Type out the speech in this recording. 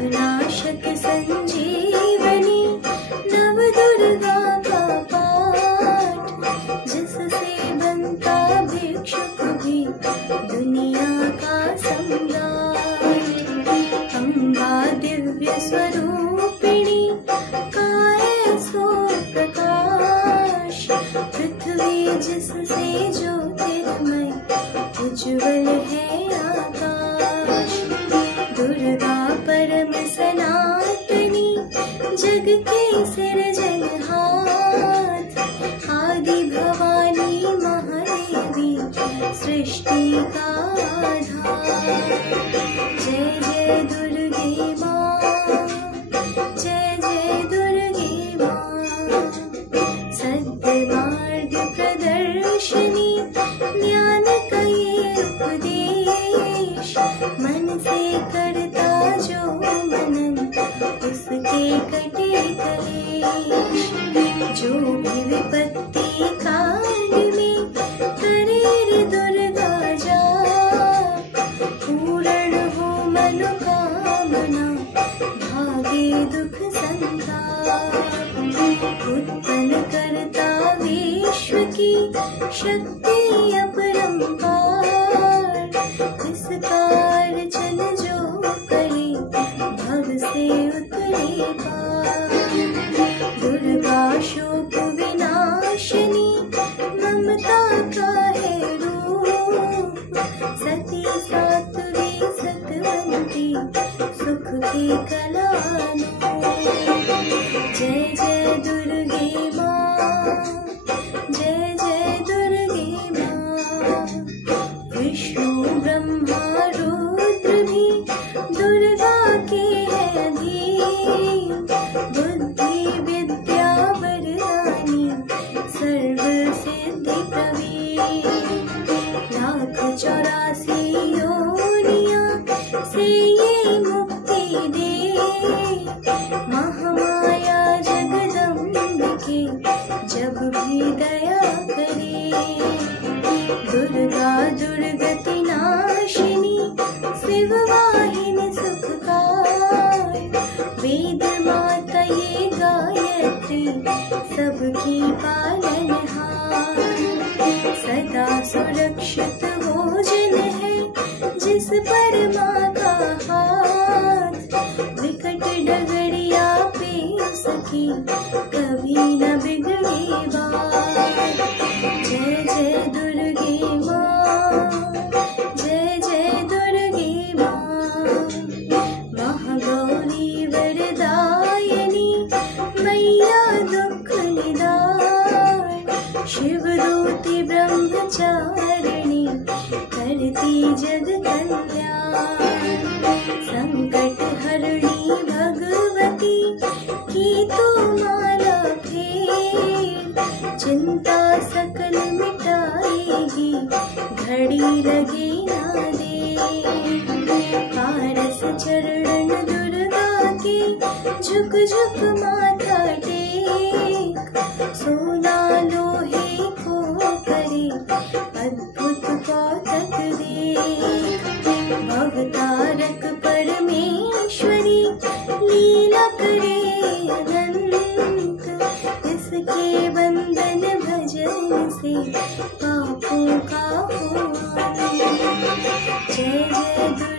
दुखनाशक संजीवनी नव दुर्गा का पाठ, जिससे बनता भिक्षुक भी दुनिया का सम्राट। अम्बा दिव्य स्वरूपिणी काए सो प्रकाश, पृथ्वी जिससे ज्योतिर्मय उज्ज्वल है आकाश। दुर्गा परम सनातनी जग के सृजनहार, आदि भवानी महादेवी सृष्टि का आधार। जय जय दुर्गे माँ, जय जय दुर्गे माँ। सद्मार्ग प्रदर्शनी ज्ञान का ये उपदेश, मन से करता जो मनन उसके कटे कलेश। जो भी विपत्ति काल में करे रे दुर्गा जाप, पूर्ण हो मनोकामना भागे दुख संताप। उत्पन्न करता विश्व की शक्ति अपरंपार, इसका अर्चन जो करे भव से उतरे पार। दुर्गा शोक विनाशिनी ममता का है रूप, सती सात्वी सतवंती सुख की कलानूप। जय जय दुर्गे माँ, जय जय दुर्गे माँ। विष्णु ब्रह्मा रुद्र भी दुर्गा के है अधीन, बुद्धि विद्या वरदानी सर्व सिद्धि प्रवीण। लाख 84 योनियां से ये मुक्ति दे, महामाया जगदम्बिके जब भी दया करे। दुर्गा दुर्गति नाशिनी शिव वाहिनी सुखकार, वेद माता ये गायत्री सबकी पालनहार। सदा सुरक्षित भोजन है जिस पर माँ का हाथ, विकट डगरिया पे सखी कभी न बिगड़े बात। जय जय दुर्गे माँ, जय जय दुर्गे माँ। महागौरी वरदायनी मैया दुख निदान, शिवदूती ब्रह्मचारिणी करती जग कल्याण। संकट हरणी भगवती की तो माला फेर, चिंता सकल मिटाएगी घड़ी लगे ना देर। पारस चरण दुर्गा के झुक झुक माथा टेक, सोना लोहे को करे अद्भुत कौतक देख। भवतारक परमेश्वरी लीला करे अनंत, इसके बंधन भजन से पापों का हो अंत। जय जय